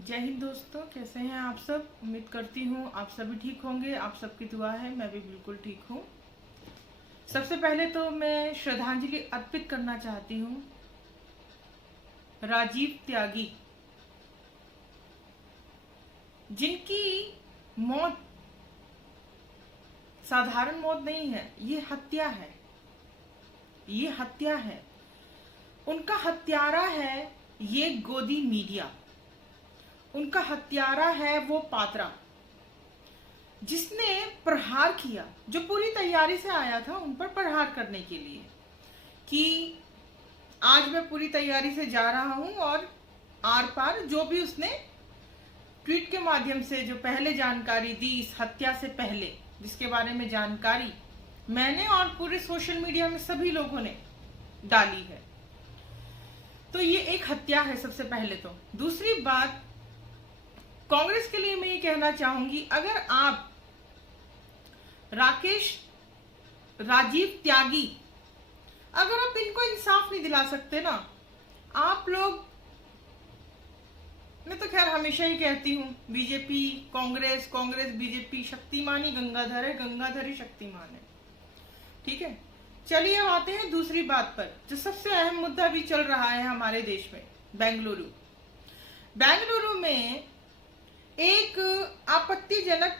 जय हिंद दोस्तों, कैसे हैं आप सब। उम्मीद करती हूँ आप सभी ठीक होंगे। आप सबकी दुआ है, मैं भी बिल्कुल ठीक हूँ। सबसे पहले तो मैं श्रद्धांजलि अर्पित करना चाहती हूँ राजीव त्यागी, जिनकी मौत साधारण मौत नहीं है, ये हत्या है। ये हत्या है। उनका हत्यारा है ये गोदी मीडिया। उनका हत्यारा है वो पात्रा, जिसने प्रहार किया, जो पूरी तैयारी से आया था उन पर प्रहार करने के लिए कि आज मैं पूरी तैयारी से जा रहा हूं और आर पार जो भी उसने ट्वीट के माध्यम से जो पहले जानकारी दी इस हत्या से पहले, जिसके बारे में जानकारी मैंने और पूरे सोशल मीडिया में सभी लोगों ने डाली है, तो ये एक हत्या है सबसे पहले। तो दूसरी बात, कांग्रेस के लिए मैं ये कहना चाहूंगी, अगर आप राजीव त्यागी, अगर आप इनको इंसाफ नहीं दिला सकते ना, आप लोग, मैं तो खैर हमेशा ही कहती हूँ बीजेपी कांग्रेस बीजेपी शक्तिमान ही गंगाधर है, गंगाधर ही शक्तिमान है। ठीक है, चलिए अब आते हैं दूसरी बात पर, जो सबसे अहम मुद्दा भी चल रहा है हमारे देश में। बेंगलुरु में एक आपत्तिजनक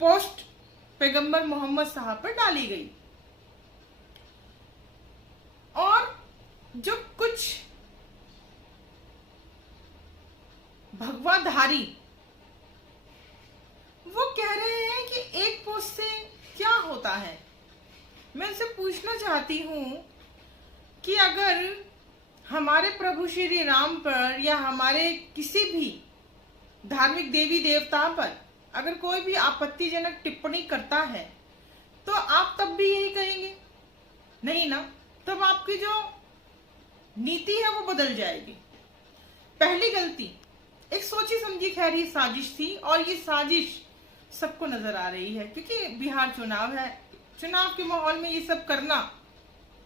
पोस्ट पैगंबर मोहम्मद साहब पर डाली गई और जो कुछ भगवाधारी वो कह रहे हैं कि एक पोस्ट से क्या होता है। मैं उनसे पूछना चाहती हूं कि अगर हमारे प्रभु श्री राम पर या हमारे किसी भी धार्मिक देवी देवता पर अगर कोई भी आपत्तिजनक टिप्पणी करता है तो आप तब भी यही कहेंगे? नहीं ना, तब आपकी जो नीति है वो बदल जाएगी। पहली गलती, एक सोची समझी खैर ये साजिश थी और ये साजिश सबको नजर आ रही है, क्योंकि बिहार चुनाव है। चुनाव के माहौल में ये सब करना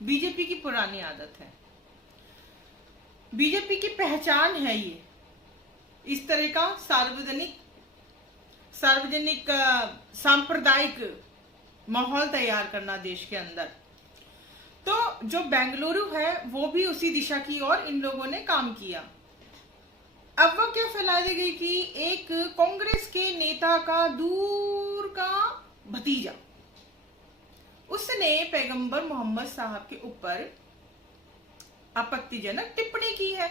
बीजेपी की पुरानी आदत है, बीजेपी की पहचान है। ये इस तरह का सार्वजनिक सांप्रदायिक माहौल तैयार करना देश के अंदर। तो जो बेंगलुरु है वो भी उसी दिशा की ओर इन लोगों ने काम किया। अब वो क्या फैला दी गई कि एक कांग्रेस के नेता का दूर का भतीजा, उसने पैगंबर मोहम्मद साहब के ऊपर आपत्तिजनक टिप्पणी की है।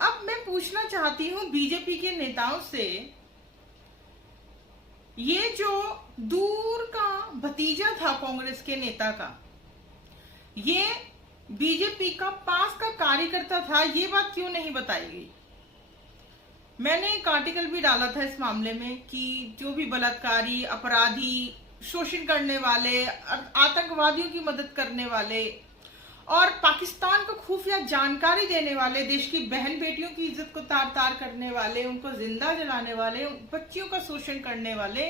अब मैं पूछना चाहती हूं बीजेपी के नेताओं से, ये जो दूर का भतीजा था कांग्रेस के नेता का, ये बीजेपी का पास का कार्यकर्ता था, ये बात क्यों नहीं बताई गई? मैंने एक आर्टिकल भी डाला था इस मामले में कि जो भी बलात्कारी, अपराधी, शोषण करने वाले, आतंकवादियों की मदद करने वाले और पाकिस्तान को खुफिया जानकारी देने वाले, देश की बहन बेटियों की इज्जत को तार तार करने वाले, उनको जिंदा जलाने वाले, बच्चियों का शोषण करने वाले,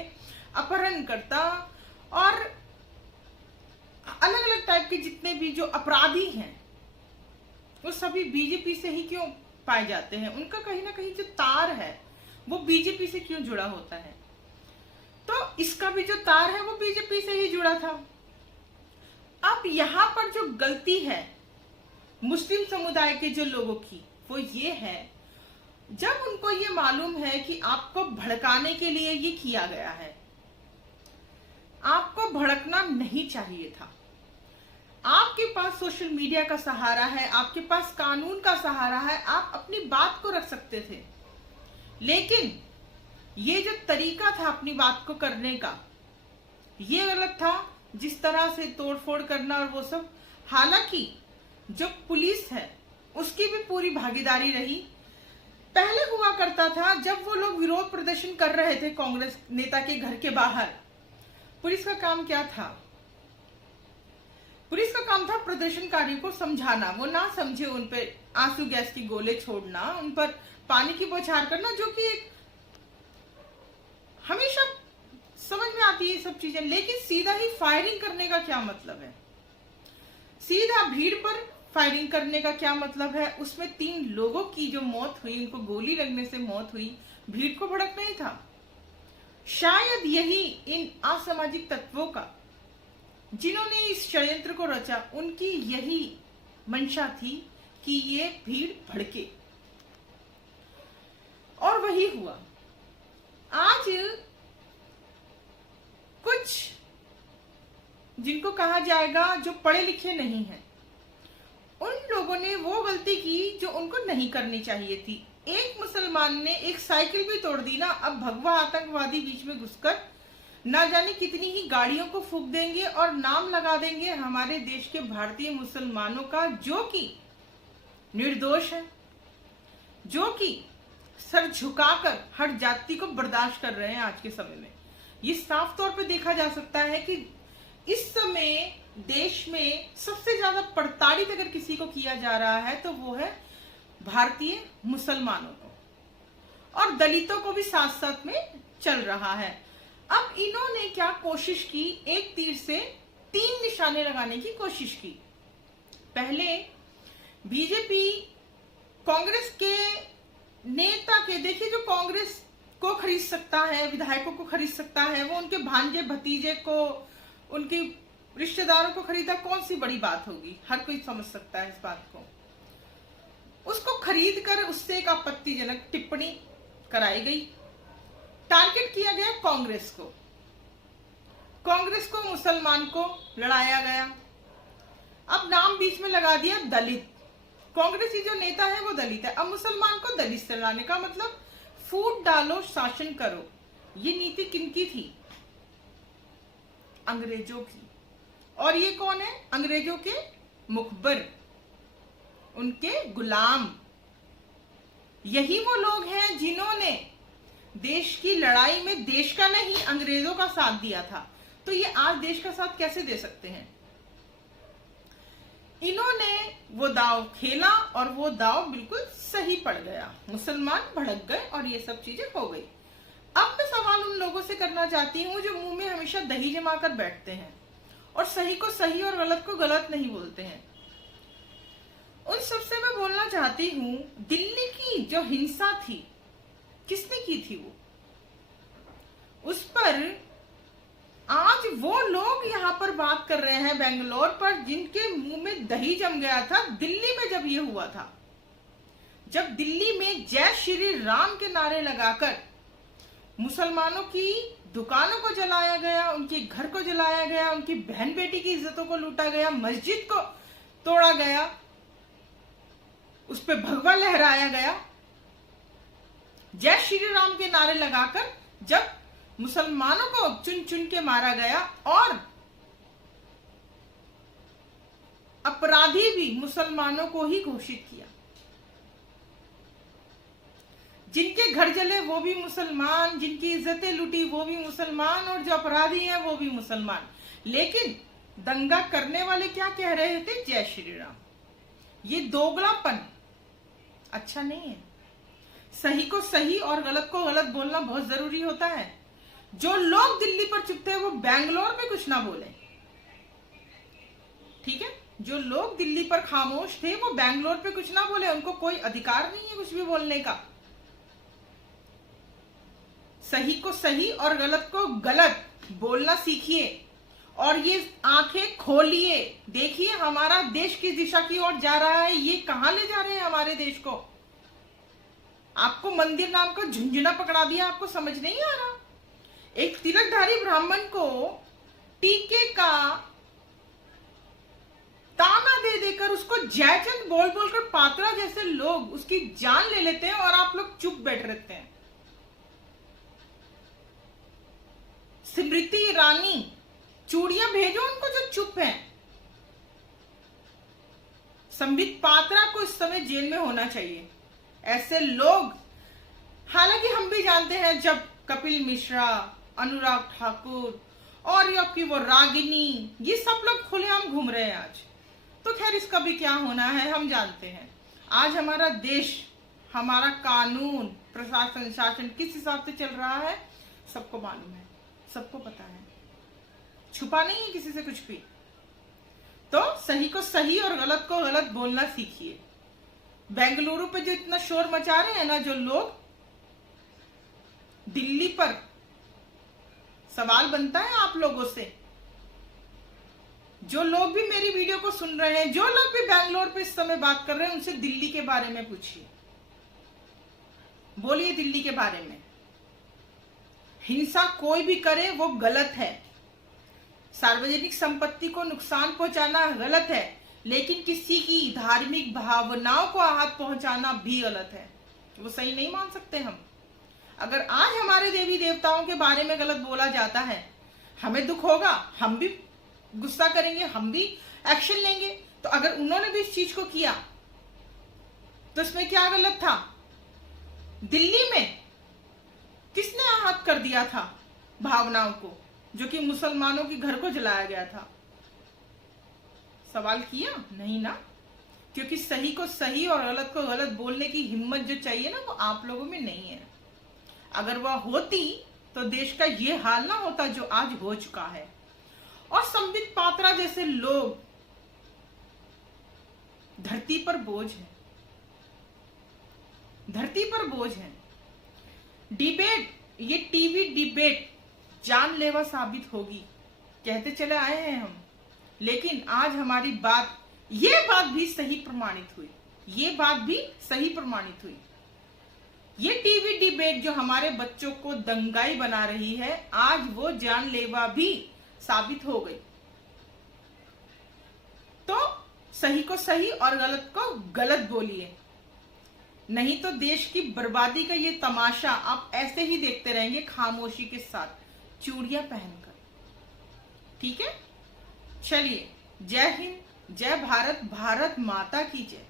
अपहरणकर्ता और अलग अलग टाइप के जितने भी जो अपराधी हैं वो सभी बीजेपी से ही क्यों पाए जाते हैं? उनका कहीं ना कहीं जो तार है वो बीजेपी से क्यों जुड़ा होता है? तो इसका भी जो तार है वो बीजेपी से ही जुड़ा था। अब यहाँ पर जो गलती है मुस्लिम समुदाय के जो लोगों की, वो ये है, जब उनको ये मालूम है कि आपको भड़काने के लिए ये किया गया है, आपको भड़कना नहीं चाहिए था। आपके पास सोशल मीडिया का सहारा है, आपके पास कानून का सहारा है, आप अपनी बात को रख सकते थे। लेकिन ये जो तरीका था अपनी बात को करने का, ये गलत था। जिस तरह से तोड़फोड़ करना और वो सब, हालांकि जो पुलिस है उसकी भी पूरी भागीदारी रही। पहले हुआ करता था जब वो लोग विरोध प्रदर्शन कर रहे थे कांग्रेस नेता के घर के बाहर, पुलिस का काम क्या था? पुलिस का काम था प्रदर्शनकारियों को समझाना, वो ना समझे उन पर आंसू गैस की गोले छोड़ना, उन पर पानी की बौछार करना, जो कि एक हमेशा समझ में आती है ये सब चीजें। लेकिन सीधा ही फायरिंग करने का क्या मतलब है? सीधा भीड़ पर फायरिंग करने का क्या मतलब है? उसमें 3 लोगों की जो मौत हुई, उनको गोली लगने से मौत हुई, भीड़ को भड़कना ही था। शायद यही इन असामाजिक तत्वों का, जिन्होंने इस षड्यंत्र को रचा, उनकी यही मंशा थी कि ये भीड़ भड़के, और वही हुआ। आज कुछ जिनको कहा जाएगा जो पढ़े लिखे नहीं हैं, उन लोगों ने वो गलती की जो उनको नहीं करनी चाहिए थी। एक मुसलमान ने एक साइकिल भी तोड़ दी ना, अब भगवा आतंकवादी बीच में घुसकर ना जाने कितनी ही गाड़ियों को फूंक देंगे और नाम लगा देंगे हमारे देश के भारतीय मुसलमानों का, जो कि निर्दोष है, जो कि सर झुकाकर हर जाति को बर्दाश्त कर रहे हैं। आज के समय में ये साफ तौर पे देखा जा सकता है कि इस समय देश में सबसे ज्यादा प्रताड़ित अगर किसी को किया जा रहा है तो वो है भारतीय मुसलमानों को, और दलितों को भी साथ साथ में चल रहा है। अब इन्होंने क्या कोशिश की, एक तीर से 3 निशाने लगाने की कोशिश की। पहले बीजेपी कांग्रेस के नेता के, देखिए जो कांग्रेस को खरीद सकता है, विधायकों को खरीद सकता है, वो उनके भांजे भतीजे को, उनके रिश्तेदारों को खरीदा, कौन सी बड़ी बात होगी, हर कोई समझ सकता है इस बात को। उसको खरीद कर उससे एक आपत्तिजनक टिप्पणी कराई गई, टारगेट किया गया कांग्रेस को, मुसलमान को लड़ाया गया। अब नाम बीच में लगा दिया दलित। कांग्रेसी जो नेता है वो दलित है, अब मुसलमान को दलित से लड़ाने का मतलब फूट डालो, शासन करो। ये नीति किनकी थी? अंग्रेजों की। और ये कौन है? अंग्रेजों के मुखबर, उनके गुलाम। यही वो लोग हैं जिन्होंने देश की लड़ाई में देश का नहीं अंग्रेजों का साथ दिया था। तो ये आज देश का साथ कैसे दे सकते हैं? इन्होंने वो दाव खेला और वो दाव बिल्कुल सही पड़ गया, मुसलमान भड़क गए और ये सब चीजें हो गई। अब मैं सवाल उन लोगों से करना चाहती हूँ जो मुंह में हमेशा दही जमा कर बैठते हैं और सही को सही और गलत को गलत नहीं बोलते हैं। उन सबसे मैं बोलना चाहती हूँ, दिल्ली की जो हिंसा थी, किसने की थी? वो उस पर आज वो लोग यहाँ पर बात कर रहे हैं बेंगलोर पर, जिनके मुंह में दही जम गया था दिल्ली में जब ये हुआ था। जब दिल्ली में जय श्री राम के नारे लगाकर मुसलमानों की दुकानों को जलाया गया, उनके घर को जलाया गया, उनकी बहन बेटी की इज्जतों को लूटा गया, मस्जिद को तोड़ा गया, उस पे भगवा लहराया गया, जय श्री राम के नारे लगाकर जब मुसलमानों को चुन चुन के मारा गया और अपराधी भी मुसलमानों को ही घोषित किया। जिनके घर जले वो भी मुसलमान, जिनकी इज्जतें लूटी वो भी मुसलमान, और जो अपराधी हैं वो भी मुसलमान। लेकिन दंगा करने वाले क्या कह रहे थे? जय श्री राम। ये दोगलापन अच्छा नहीं है। सही को सही और गलत को गलत बोलना बहुत जरूरी होता है। जो लोग दिल्ली पर चुप थे वो बेंगलोर में कुछ ना बोले, ठीक है? जो लोग दिल्ली पर खामोश थे वो बेंगलोर पे कुछ ना बोले, उनको कोई अधिकार नहीं है कुछ भी बोलने का। सही को सही और गलत को गलत बोलना सीखिए और ये आंखें खोलिए। देखिए हमारा देश किस दिशा की ओर जा रहा है, ये कहां ले जा रहे हैं हमारे देश को। आपको मंदिर नाम का झुंझुना पकड़ा दिया, आपको समझ नहीं आ रहा। एक तिलकधारी ब्राह्मण को टीके का ताना दे देकर उसको जयचंद बोल बोलकर पात्रा जैसे लोग उसकी जान ले लेते हैं और आप लोग चुप बैठ रहते हैं। स्मृति ईरानी, चूड़ियां भेजो उनको जो चुप हैं। संबित पात्रा को इस समय जेल में होना चाहिए। ऐसे लोग, हालांकि हम भी जानते हैं जब कपिल मिश्रा, अनुराग ठाकुर और आपकी वो रागिनी, ये सब लोग खुलेआम घूम रहे हैं आज। तो खैर इसका भी क्या होना है हम जानते हैं। आज हमारा देश, हमारा कानून, प्रशासन, शासन किस हिसाब से चल रहा है सबको मालूम है, सबको पता है, छुपा नहीं है किसी से कुछ भी। तो सही को सही और गलत को गलत बोलना सीखिए। बेंगलुरु पे जो इतना शोर मचा रहे हैं ना जो लोग, दिल्ली पर सवाल बनता है आप लोगों से, जो लोग भी मेरी वीडियो को सुन रहे हैं, जो लोग भी बैंगलोर पे इस समय बात कर रहे हैं, उनसे दिल्ली के बारे में पूछिए, बोलिए दिल्ली के बारे में। हिंसा कोई भी करे वो गलत है, सार्वजनिक संपत्ति को नुकसान पहुंचाना गलत है, लेकिन किसी की धार्मिक भावनाओं को आहत पहुंचाना भी गलत है। वो सही नहीं मान सकते हम। अगर आज हमारे देवी देवताओं के बारे में गलत बोला जाता है, हमें दुख होगा, हम भी गुस्सा करेंगे, हम भी एक्शन लेंगे। तो अगर उन्होंने भी इस चीज को किया तो इसमें क्या गलत था? दिल्ली में किसने आहत कर दिया था भावनाओं को, जो कि मुसलमानों के घर को जलाया गया था? सवाल किया नहीं ना, क्योंकि सही को सही और गलत को गलत बोलने की हिम्मत जो चाहिए ना, वो आप लोगों में नहीं है। अगर वह होती तो देश का ये हाल ना होता जो आज हो चुका है। और संबित पात्रा जैसे लोग धरती पर बोझ हैं, धरती पर बोझ हैं। डिबेट, ये टीवी डिबेट जानलेवा साबित होगी, कहते चले आए हैं हम, लेकिन आज हमारी बात, ये बात भी सही प्रमाणित हुई, ये बात भी सही प्रमाणित हुई। ये टीवी डिबेट जो हमारे बच्चों को दंगाई बना रही है, आज वो जानलेवा भी साबित हो गई। तो सही को सही और गलत को गलत बोलिए, नहीं तो देश की बर्बादी का ये तमाशा आप ऐसे ही देखते रहेंगे खामोशी के साथ, चूड़ियां पहनकर। ठीक है, चलिए, जय हिंद, जय भारत, भारत माता की जय।